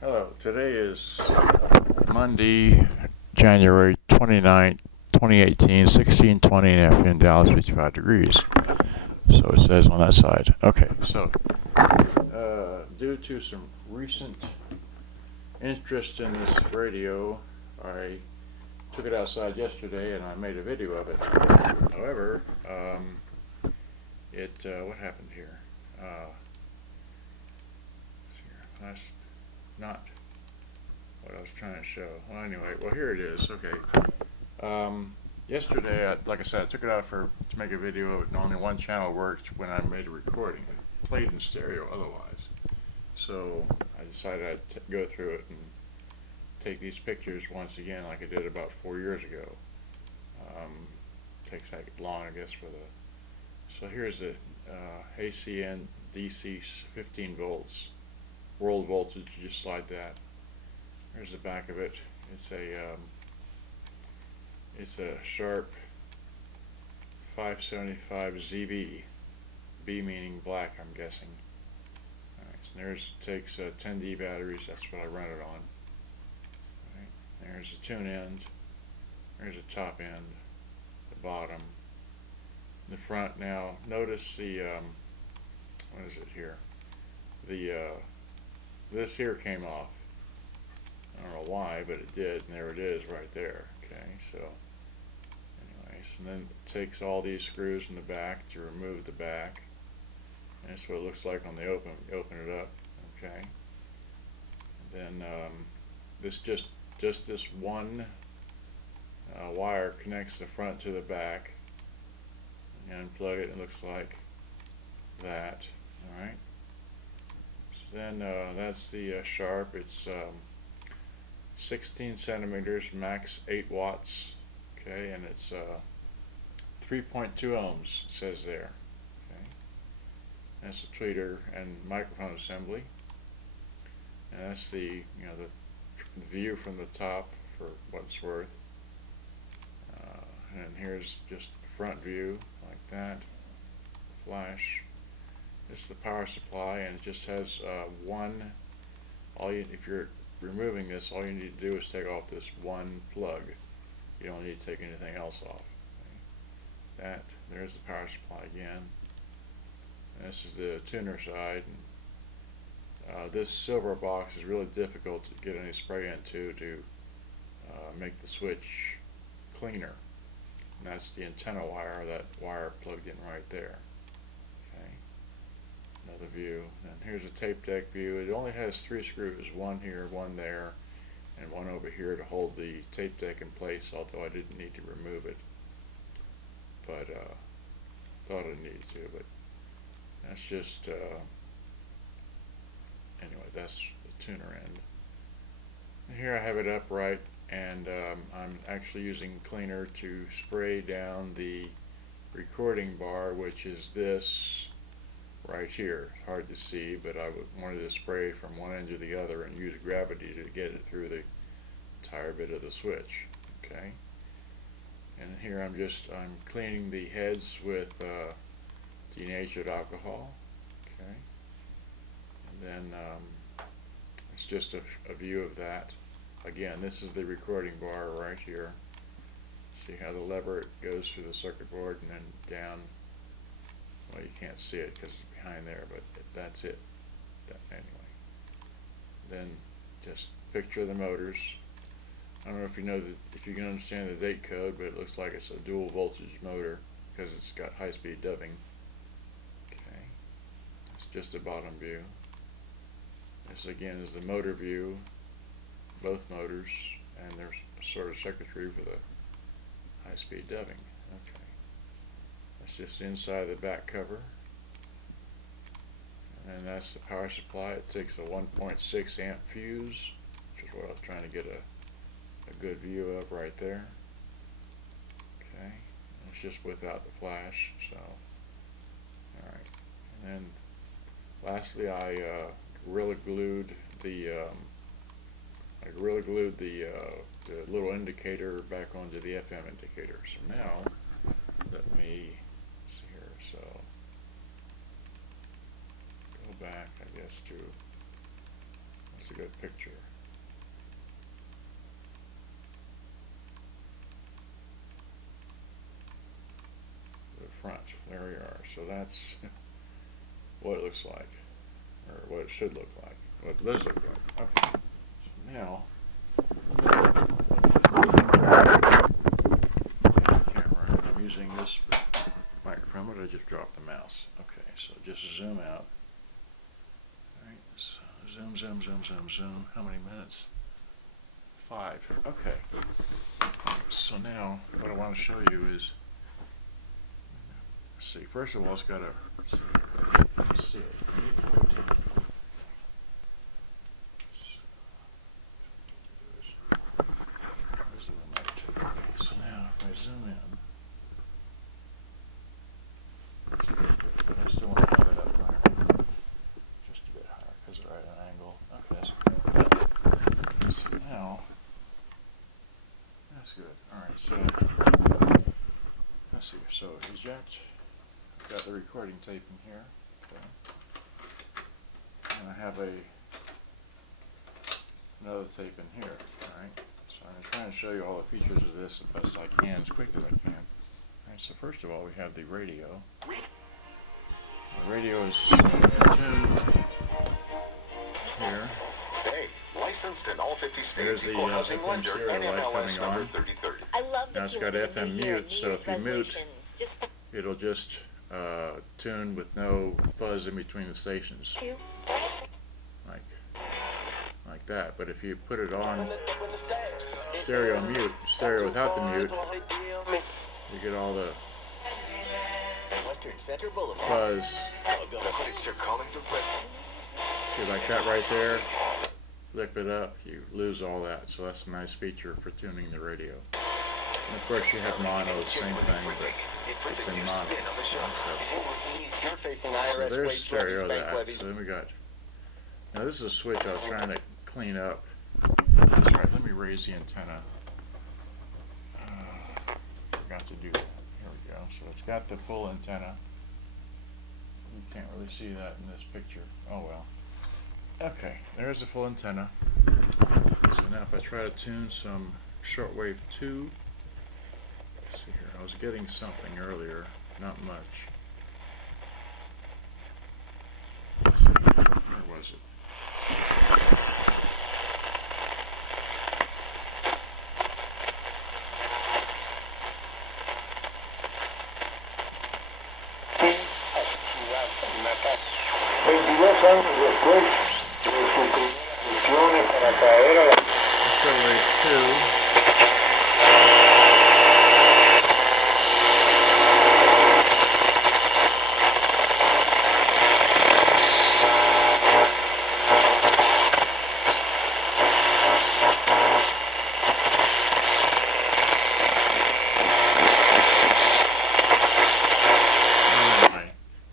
Hello, today is Monday, January 29th, 2018, 16:20 in Dallas, 55 degrees. So it says on that side. Okay, so due to some recent interest in this radio, I took it outside yesterday and I made a video of it. However, what happened here? Let's see here. That's not what I was trying to show. Well, anyway, here it is. Okay. Yesterday, like I said, I took it out to make a video of it, and only one channel worked when I made a recording. It played in stereo otherwise. So I decided I'd go through it and take these pictures once again, like I did about 4 years ago. Takes that long, I guess, for the. So here's the ACN DC 15 volts, world voltage. You just slide that. Here's the back of it. It's a Sharp 575 ZV. B meaning black, I'm guessing. Alright, so takes 10D batteries. That's what I run it on. Alright, there's the tune end. There's the top end. The bottom. The front. Now, notice the what is it here? This here came off. I don't know why, but it did, and there it is right there. Okay, so anyways, and then it takes all these screws in the back to remove the back, and that's what it looks like on the open it up. Okay, and then this just this one wire connects the front to the back, and unplug it. It looks like that. All right. So then that's the Sharp. It's 16 centimeters, max 8 watts, okay, and it's 3.2 ohms, it says there, okay. That's the tweeter and microphone assembly, and that's the the view from the top for what it's worth, and here's just the front view like that, flash. This is the power supply, and it just has one. If you're removing this, all you need to do is take off this one plug. You don't need to take anything else off. Okay. There's the power supply again. And this is the tuner side. And, this silver box is really difficult to get any spray into to make the switch cleaner. And that's the antenna wire, that wire plugged in right there. Okay. Another view, and here's a tape deck view. It only has 3 screws, one here, one there, and one over here to hold the tape deck in place, although I didn't need to remove it, but thought I needed to. But that's just anyway, that's the tuner end. And here I have it upright, and I'm actually using cleaner to spray down the recording bar, which is this right here. Hard to see, but I wanted to spray from one end to the other and use gravity to get it through the entire bit of the switch. Okay, and here I'm cleaning the heads with denatured alcohol. Okay, and then it's just a view of that. Again, this is the recording bar right here. See how the lever goes through the circuit board and then down. Well, you can't see it because it's behind there, but that's it. Anyway, then just picture the motors. I don't know if if you can understand the date code, but it looks like it's a dual voltage motor because it's got high-speed dubbing. Okay, it's just a bottom view. This again is the motor view, both motors, and there's sort of circuitry for the high-speed dubbing. Okay. That's just inside the back cover, and that's the power supply. It takes a 1.6 amp fuse, which is what I was trying to get a good view of right there. Okay, and it's just without the flash. So, all right, and then lastly, I gorilla glued the little indicator back onto the FM indicator. So now let me see here. So go back, I guess, to That's a good picture. The front, there we are. So that's what it looks like, or what it should look like, what it does look like. Okay, so now, camera, I'm using this microphone, but I just dropped the mouse. Okay, so just zoom out. Alright, so zoom, zoom, zoom, zoom, zoom. How many minutes? 5. Okay. So now, what I want to show you is, let's see, first of all, it's got a, let's see it. Where's the remote? Okay, so now, if I zoom in, but I still want to have it up higher, just a bit higher, because it's right at an angle. Okay, that's good. So now, that's good. Alright, so, let's see, so eject, I've got the recording tape in here, okay, and I have another tape in here, alright, so I'm trying to show you all the features of this as best I can, as quick as I can. Alright, so first of all, we have the radio. The radio is tuned here. Hey, licensed in all 50 states. There's the FM stereo light coming on. I love Now it's got FM mute, so if you mute, it'll just tune with no fuzz in between the stations, like that. But if you put it on stereo mute, stereo without the mute, you get all the fuzz. See, like that right there, flip it up, you lose all that. So that's a nice feature for tuning the radio. And of course you have mono, the same thing, but it's in mono. So there's stereo of that. So then we got, now this is a switch I was trying to clean up. That's right, let me raise the antenna. Forgot to do that. Here we go. So it's got the full antenna. You can't really see that in this picture. Oh well. Okay, there's a full antenna. So now if I try to tune some shortwave 2, let's see here, I was getting something earlier, not much. Let's see, where was it? Shortwave 2.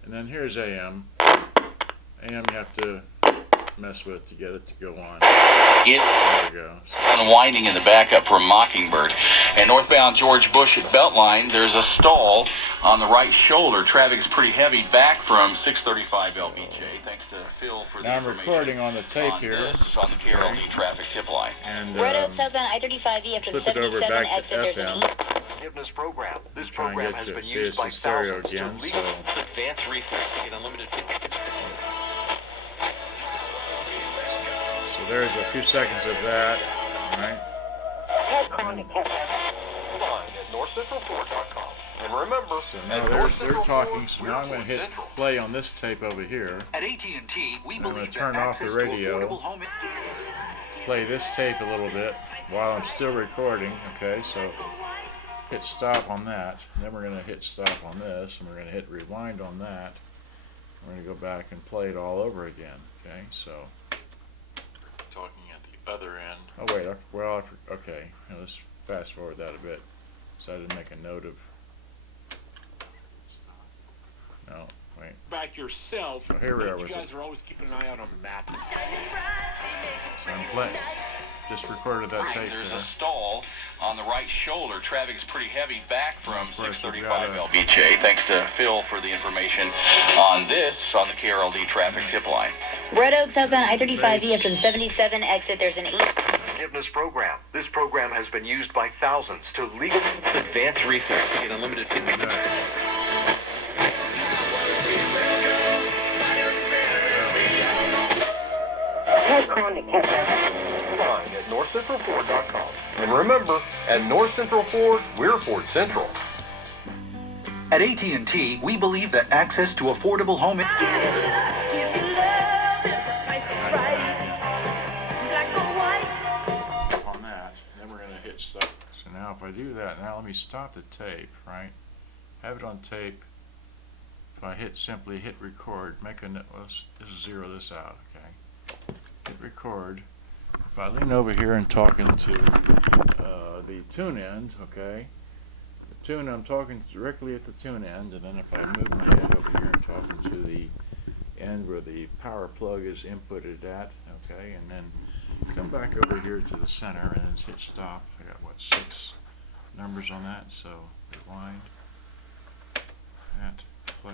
And then here's AM. AM you have to mess with to get it to go on. There we go. Unwinding in the backup from Mockingbird. And northbound George Bush at Beltline, there's a stall on the right shoulder. Traffic's pretty heavy back from 635 LBJ. Thanks to Phil for the now I'm recording on the tape on here. This, on the KRLD traffic tip line. And Right southbound I-35E after the flip it over 77 back to exit, there's an FM. Forgiveness program. This Try and program get has to been see used us by in stereo thousands again, to legally so advance research to get unlimited. So there's a few seconds of that, alright? Online at northcentralford.com. And remember, So now they're talking, so now I'm going to hit play on this tape over here. At AT&T, we I'm going believe to turn that off the access to radio, affordable home play this tape a little bit while I'm still recording, okay? So hit stop on that, and then we're going to hit stop on this, and we're going to hit rewind on that. We're going to go back and play it all over again, okay? So, talking at the other end. Oh wait, okay, now let's fast forward that a bit. So I didn't make a note of, no, wait. Back yourself. So here we are You with guys are always keeping an eye out on maps. So I'm playing, just recorded that tape There's there. a stall on the right shoulder. Traffic's pretty heavy back from Of course, 635 we've got LBJ. Thanks to Phil for the information on this on the KRLD traffic tip line. Red Oak southbound I-35E after the 77 exit. There's an Forgiveness program. This program has been used by thousands to legally advance research to get unlimited Iconic Cassette. online at northcentralford.com. And remember, at North Central Ford, we're Ford Central. At AT&T, we believe that access to affordable home... On that, then we're going to hit stop. So now if I do that, now let me stop the tape, right? Have it on tape. If I simply hit record, make a note, let's just zero this out, okay? Hit record. If I lean over here and talking to the tune end, okay? The tune, I'm talking directly at the tune end, and then if I move my head over here and talking to the end where the power plug is inputted at, okay? And then come back over here to the center and then hit stop. I got what, 6 numbers on that, so rewind. That, play.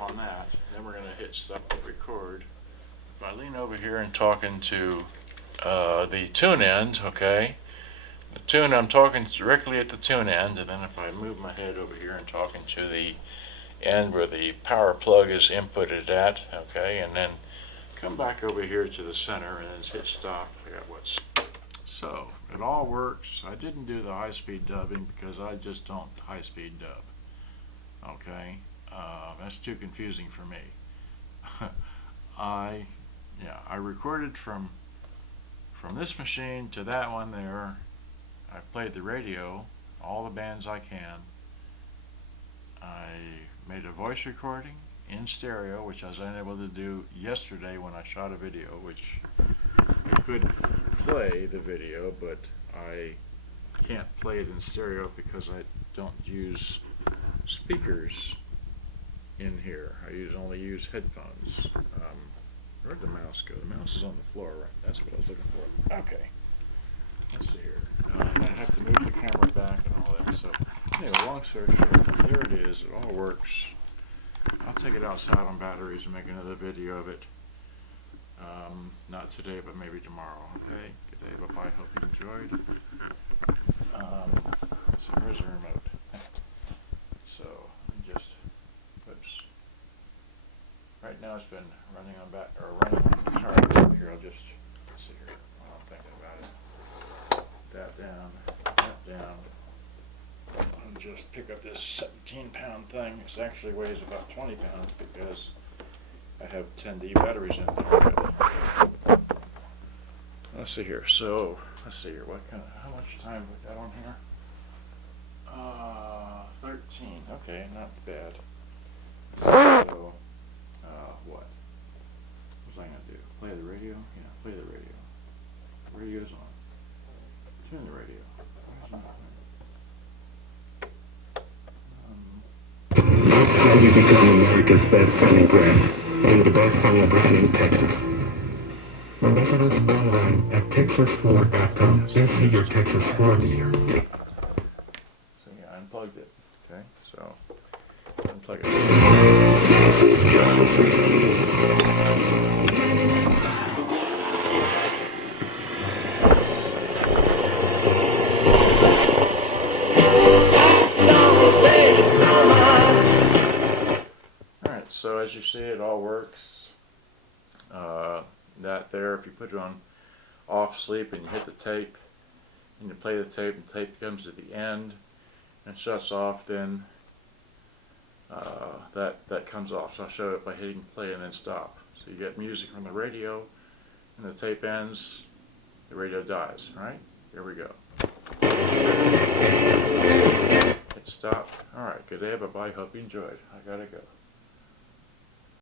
On that, then we're going to hit stop record. If I lean over here and talking to the tune end, okay? The tune, I'm talking directly at the tune end, and then if I move my head over here and talking to the end where the power plug is inputted at, okay? And then come back over here to the center and then hit stop. I got what's so it all works. I didn't do the high-speed dubbing because I just don't high-speed dub. Okay, that's too confusing for me. I recorded from this machine to that one there. I played the radio, all the bands I can. I made a voice recording in stereo, which I was unable to do yesterday when I shot a video, which I could play the video, but I can't play it in stereo because I don't use speakers in here. I only use headphones. Where'd the mouse go? The mouse is on the floor, right? That's what I was looking for. Okay. Let's see here. I have to move the camera back and all that. So, anyway, long story short, there it is. It all works. I'll take it outside on batteries and make another video of it. Not today, but maybe tomorrow. Okay? Good day. Bye-bye. Hope you enjoyed. So where's the remote? So let me just, oops. Right now it's been running on power here. I'll just see here while I'm thinking about it. That down, that down. I'll just pick up this 17-pound thing. It actually weighs about 20 pounds because I have 10D batteries in there already. Let's see here. So let's see here. How much time we got on here? 13. Okay, not bad. So what was I gonna do? Play the radio? Yeah, play the radio. Radio's on. Tune the radio. That's how you become America's best-selling brand and the best-selling brand in Texas. Visit us online at texasford.com and see your Texas Ford dealer. So yeah, I unplugged it. Okay, so unplug it. Alright, so as you see, it all works. That there, if you put it on off sleep and you hit the tape and you play the tape and the tape comes to the end and shuts off, then that comes off. So I'll show it by hitting play and then stop. So you get music from the radio and the tape ends, the radio dies. Alright, here we go. Hit stop. Alright, good day, bye-bye, hope you enjoyed. I gotta go.